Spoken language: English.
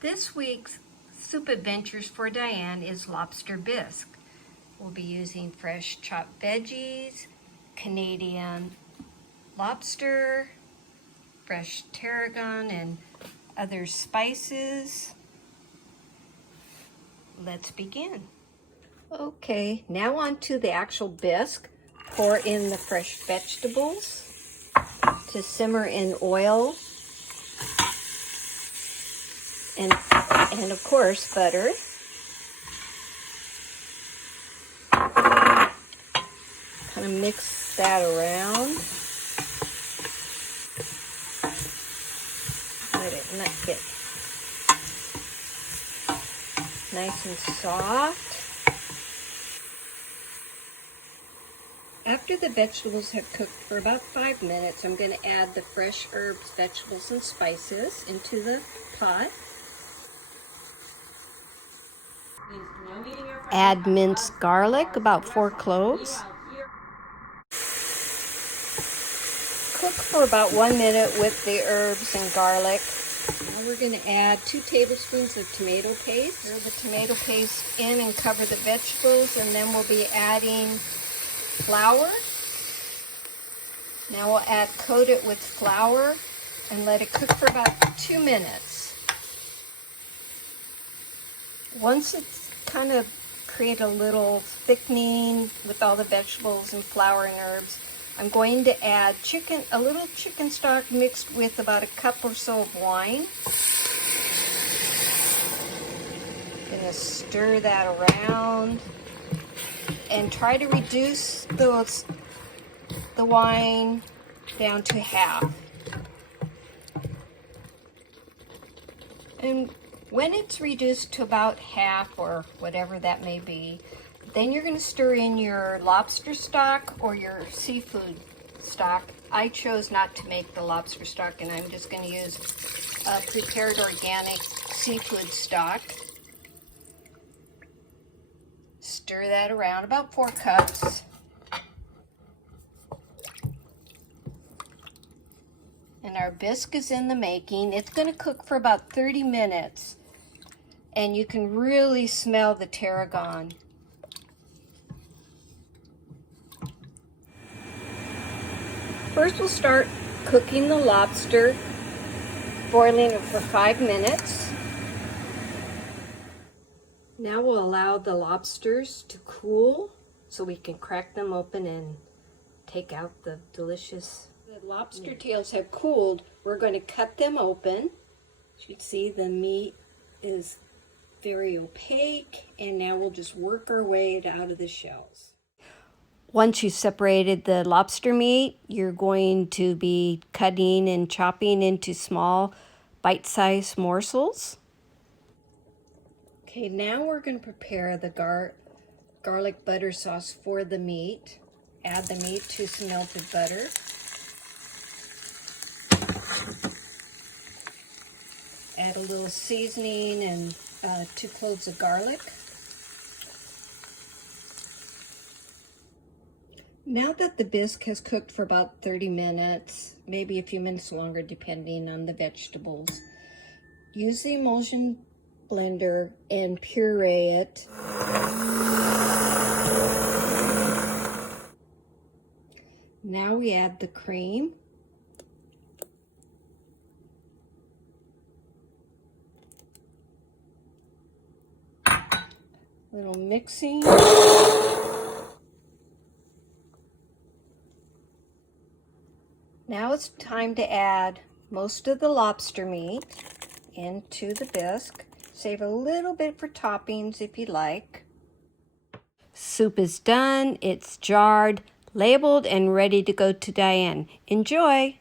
This week's soup adventures for Diane is Lobster Bisque. We'll be using fresh chopped veggies, Canadian lobster, fresh tarragon, and other spices. Let's begin. Okay, now on to the actual bisque. Pour in the fresh vegetables to simmer in oil. And of course, butter. Kind of mix that around. Let it not get nice and soft. After the vegetables have cooked for about 5 minutes, I'm going to add the fresh herbs, vegetables, and spices into the pot. Add minced garlic, about 4 cloves. Cook for about 1 minute with the herbs and garlic. Now we're going to add 2 tablespoons of tomato paste. Stir the tomato paste in and cover the vegetables, and then we'll be adding flour. Now we'll coat it with flour and let it cook for about 2 minutes. Once it's kind of create a little thickening with all the vegetables and flour and herbs, I'm going to add a little chicken stock mixed with about a cup or so of wine. Gonna stir that around and try to reduce the wine down to half. And when it's reduced to about half, or whatever that may be, then you're going to stir in your lobster stock or your seafood stock. I chose not to make the lobster stock, and I'm just going to use prepared organic seafood stock. Stir that around, about 4 cups. And our bisque is in the making. It's going to cook for about 30 minutes. And you can really smell the tarragon. First we'll start cooking the lobster, boiling it for 5 minutes. Now we'll allow the lobsters to cool so we can crack them open and take out the delicious. The lobster tails have cooled. We're going to cut them open. As you can see, the meat is very opaque, and now we'll just work our way out of the shells. Once you've separated the lobster meat, you're going to be cutting and chopping into small bite-sized morsels. Okay, now we're going to prepare the garlic butter sauce for the meat. Add the meat to some melted butter. Add a little seasoning and 2 cloves of garlic. Now that the bisque has cooked for about 30 minutes, maybe a few minutes longer depending on the vegetables, use the emulsion blender and puree it. Now we add the cream. Little mixing. Now it's time to add most of the lobster meat into the bisque. Save a little bit for toppings if you like. Soup is done, it's jarred, labeled, and ready to go to Diane. Enjoy!